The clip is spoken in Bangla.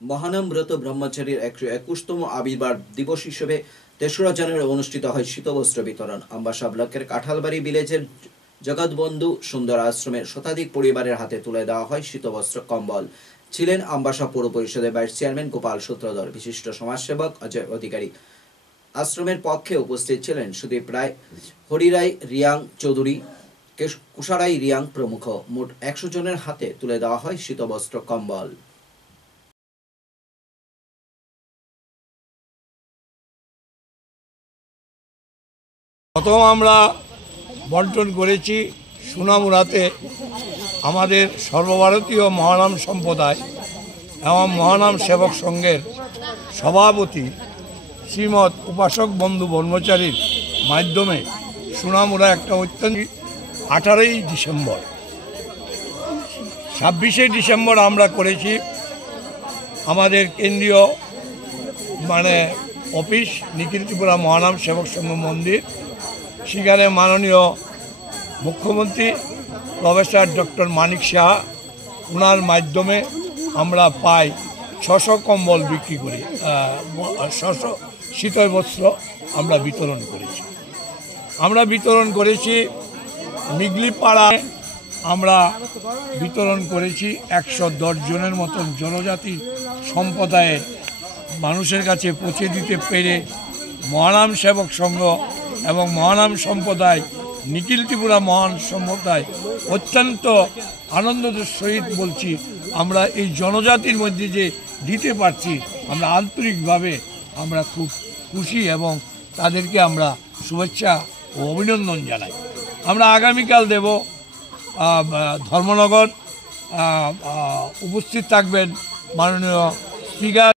মহানাম ব্রত ব্রহ্মচারীর 121তম আবির্ভাব দিবস হিসেবে 3রা জানুয়ারি অনুষ্ঠিত হয় শীতবস্ত্র বিতরণ। আম্বাসা ব্লকের কাঁঠালবাড়ি ভিলেজের জগৎবন্ধু সুন্দর আশ্রমের শতাধিক পরিবারের হাতে তুলে দেওয়া হয় শীতবস্ত্র কম্বল। ছিলেন আম্বাসা পৌর পরিষদের ভাইস চেয়ারম্যান গোপাল সূত্রধর, বিশিষ্ট সমাজসেবক অজয় অধিকারী। আশ্রমের পক্ষে উপস্থিত ছিলেন সুদীপ রায়, হরিরাই রিয়াং চৌধুরী, কুষারাই রিয়াং প্রমুখ। মোট 100 জনের হাতে তুলে দেওয়া হয় শীতবস্ত্র কম্বল। প্রথম আমরা বন্টন করেছি সোনামুড়াতে আমাদের সর্বভারতীয় মহানাম সম্প্রদায় এবং মহানাম সেবক সংঘের সভাপতি শ্রীমৎ উপাসক বন্ধু ব্রহ্মচারীর মাধ্যমে সোনামুড়া একটা অত্যন্ত 18ই ডিসেম্বর 26শে ডিসেম্বর আমরা করেছি আমাদের কেন্দ্রীয় অফিস নিখিল ত্রিপুরা মহানাম সেবক সংঘ মন্দির, সেখানে মাননীয় মুখ্যমন্ত্রী প্রফেসর ডক্টর মানিক সাহা ওনার মাধ্যমে আমরা পাই 600 কম্বল বিক্রি করি, 600 শীতল বস্ত্র আমরা বিতরণ করেছি মিগলিপাড়ায় আমরা বিতরণ করেছি 110 জনের মতন জনজাতি সম্প্রদায়ের মানুষের কাছে পৌঁছে দিতে পেরে মহানাম সেবক সংঘ এবং মহানাম সম্প্রদায় নিখিল ত্রিপুরা মহান সম্প্রদায় অত্যন্ত আনন্দের সহিত বলছি আমরা এই জনজাতির মধ্যে যে দিতে পারছি আমরা আন্তরিকভাবে আমরা খুব খুশি এবং তাদেরকে আমরা শুভেচ্ছা ও অভিনন্দন জানাই। আমরা আগামীকাল দেব ধর্মনগর, উপস্থিত থাকবেন মাননীয় স্পিকার